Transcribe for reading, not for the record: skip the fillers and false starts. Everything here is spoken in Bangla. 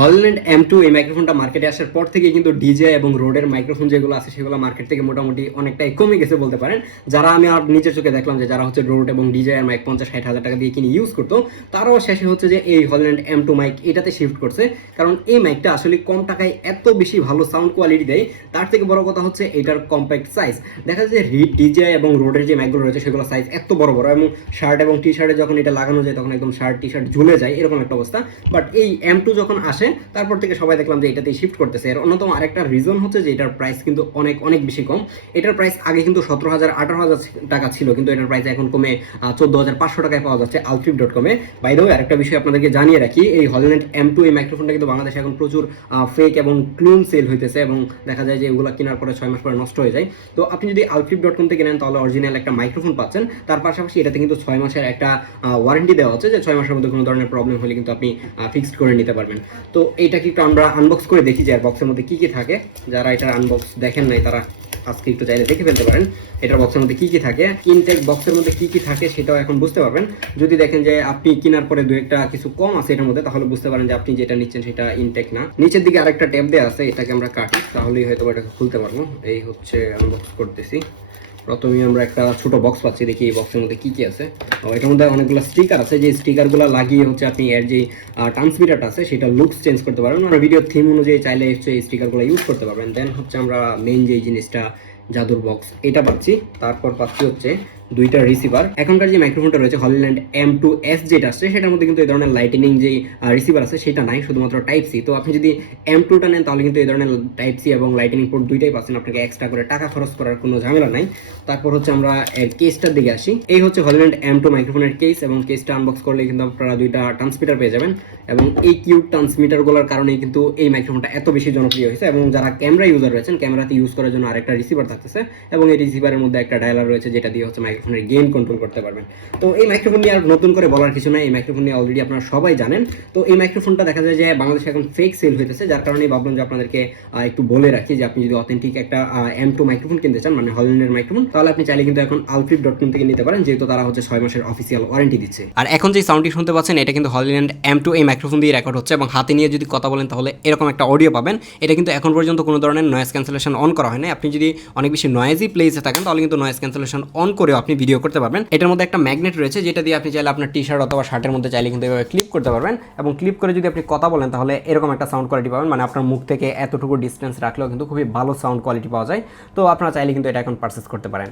হলল্যান্ড M2 এই মাইক্রোফোনটা মার্কেটে আসার পর থেকে কিন্তু ডিজে এবং রোডের মাইক্রোফোন যেগুলো আছে সেগুলো মার্কেট থেকে মোটামুটি অনেকটাই কমে গেছে বলতে পারেন। যারা আমি আর নিজের চোখে দেখলাম যে যারা হচ্ছে রোড এবং ডিজে এর মাইক 50-60 হাজার টাকা দিয়ে কিনে ইউজ করতো, তারাও শেষে হচ্ছে যে এই হলল্যান্ড M2 মাইক এটাতে শিফট করছে। কারণ এই মাইকটা আসলে কম টাকায় এত বেশি ভালো সাউন্ড কোয়ালিটি দেয়। তার থেকে বড় কথা হচ্ছে এটার কম্প্যাক্ট সাইজ। দেখা যায় যে ডিজে এবং রোডের যে মাইকগুলো রয়েছে সেগুলো সাইজ এত বড় বড়, এবং শার্ট এবং টি শার্টে যখন এটা লাগানো যায় তখন একদম শার্ট টি শার্ট ঝুলে যায়, এরকম একটা অবস্থা। বাট এই M2 যখন আসে তারপর থেকে সবাই দেখলাম যে এটাতেই শিফট করতেছে। এর অন্যতম আরেকটা রিজন হচ্ছে যে এটার প্রাইস কিন্তু অনেক অনেক বেশি কম। এটার প্রাইস আগে কিন্তু 17,000-18,000 টাকা ছিল, কিন্তু এটার প্রাইস এখন কমে 14,500 টাকায় পাওয়া যাচ্ছে altrip.com-এ। বাই দ্য ওয়ে আরেকটা বিষয় আপনাদেরকে জানিয়ে রাখি, এই হলল্যান্ড M2 এই মাইক্রোফোনটা কিন্তু বাংলাদেশে এখন প্রচুর ফেক এবং ক্লোন সেল হইতেছে, এবং দেখা যায় যে এগুলো কেনার পরে 6 মাস পরে নষ্ট হয়ে যায়। তো আপনি যদি altrip.com থেকে নেন তাহলে অরিজিনাল একটা মাইক্রোফোন পাচ্ছেন। তার পাশাপাশি এটাতে কিন্তু 6 মাসের একটা ওয়ারেন্টি দেওয়া হচ্ছে, যে 6 মাসের মধ্যে কোনো ধরনের প্রবলেম হলে কিন্তু আপনি ফিক্সড করে নিতে পারবেন। তো এইটাকে একটু আমরা আনবক্স করে দেখি যে আর বক্সের মধ্যে কি কি থাকে। যারা এটার আনবক্স দেখেন নাই তারা আজকে একটু চাইলে দেখে ফেলতে পারেন এটার বক্সের মধ্যে কি কি থাকে। ইনটেক বক্সের মধ্যে কি কি থাকে সেটাও এখন বুঝতে পারবেন। যদি দেখেন যে আপনি কেনার পরে দু একটা কিছু কম আছে এটার মধ্যে, তাহলে বুঝতে পারেন যে আপনি যেটা নিচ্ছেন সেটা ইনটেক না। নিচের দিকে আরেকটা ট্যাব দেওয়া আছে, এটাকে আমরা কাটি তাহলেই হয়তো এটাকে খুলতে পারবো। এই হচ্ছে আনবক্স করতেছি। প্রথমেই আমরা একটা ছোট বক্স পাচ্ছি, দেখি এই বক্সের মধ্যে কি কি আছে। এটার মধ্যে অনেকগুলো স্টিকার আছে, যে স্টিকারগুলো লাগিয়ে হচ্ছে আপনি এর যে ট্রান্সমিটারটা আছে সেটা লুকস চেঞ্জ করতে পারবেন। আমরা ভিডিও থিম অনুযায়ী চাইলে হচ্ছে এই স্টিকারগুলো ইউজ করতে পারবেন। দেন হচ্ছে আমরা মেইন যে জিনিসটা জাদুর বক্স এটা পাচ্ছি। তারপর পাচ্ছি হচ্ছে দুইটা রিসিভার। এখনকার যে মাইক্রোফোনটা রয়েছে হলল্যান্ড M2S যেটা আসছে সেটার মধ্যে কিন্তু এই ধরনের লাইটেনিং যে রিসিভার আছে সেটা নাই, শুধুমাত্র টাইপ সি। তো আপনি যদি M2টা নেন তাহলে কিন্তু এই ধরনের টাইপ সি এবং লাইটেনিং পোর্ট দুইটাই পাচ্ছেন, আপনাকে এক্সট্রা করে টাকা খরচ করার কোনো ঝামেলা নাই। তারপর হচ্ছে আমরা এর কেসটার দিকে আসি। এই হচ্ছে হলল্যান্ড M2 মাইক্রোফোনের কেস, এবং কেসটা আনবক্স করলে কিন্তু আপনারা দুইটা ট্রান্সমিটার পেয়ে যাবেন। এবং এই কিউট ট্রান্সমিটারগুলোর কারণেই কিন্তু এই মাইক্রোফোনটা এত বেশি জনপ্রিয় হয়েছে। এবং যারা ক্যামেরা ইউজার রয়েছেন ক্যামেরাতে ইউজ করার জন্য আরেকটা রিসিভার থাকতেছে, এবং এই রিসিভারের মধ্যে একটা ডায়ালার রয়েছে যেটা দিয়ে হচ্ছে মাইক্রোফোনের গেইন কন্ট্রোল করতে পারবেন। তো এই মাইক্রোফোন নিয়ে আর নতুন করে বলার কিছু নাই, এই মাইক্রোফোন নিয়ে অলরেডি আপনারা সবাই জানেন। তো এই মাইক্রোফোনটা দেখা যায় যে বাংলাদেশে এখন ফেক সেল হইতেছে, যার কারণে ভাবলাম যে আপনাদেরকে একটু বলে রাখি যে আপনি যদি অথেন্টিক একটা M2 মাইক্রোফোন কিনতে চান, মানে হলল্যান্ডের মাইক্রোফোন, তাহলে আপনি চাইলে কিন্তু এখন altrip.com থেকে নিতে পারেন, যেহেতু তারা হচ্ছে 6 মাসের অফিসিয়াল ওয়ারেন্টি দিচ্ছে। আর এখন যে সাউন্ডটি শুনতে পাচ্ছেন এটা কিন্তু হলল্যান্ড M2 এই মাইক্রোফোন দিয়ে রেকর্ড হচ্ছে, এবং হাতে নিয়ে যদি কথা বলেন তাহলে এরকম একটা অডিও পাবেন। এটা কিন্তু এখন পর্যন্ত কোনো ধরনের নয়েজ ক্যান্সেলেশন অন করা হয় না। আপনি যদি অনেক বেশি নয়েজি প্লেসে থাকেন তাহলে কিন্তু নয়েজ ক্যান্সেলেশন অন করেও আপনি ভিডিও করতে পারবেন। এটার মধ্যে একটা ম্যাগনেট রয়েছে যেটা দিয়ে আপনি চাইলে আপনার টি শার্ট অথবা শার্টের মধ্যে চাইলে কিন্তু এভাবে ক্লিপ করতে পারবেন, এবং ক্লিপ করে যদি আপনি কথা বলেন তাহলে এরকম একটা সাউন্ড কোয়ালিটি পাবেন, মানে আপনার মুখ থেকে এতটুকু ডিস্টেন্স রাখলেও কিন্তু খুবই ভালো সাউন্ড কোয়ালিটি পাওয়া যায়। তো আপনারা চাইলে কিন্তু এটা এখন পারচেস করতে পারেন।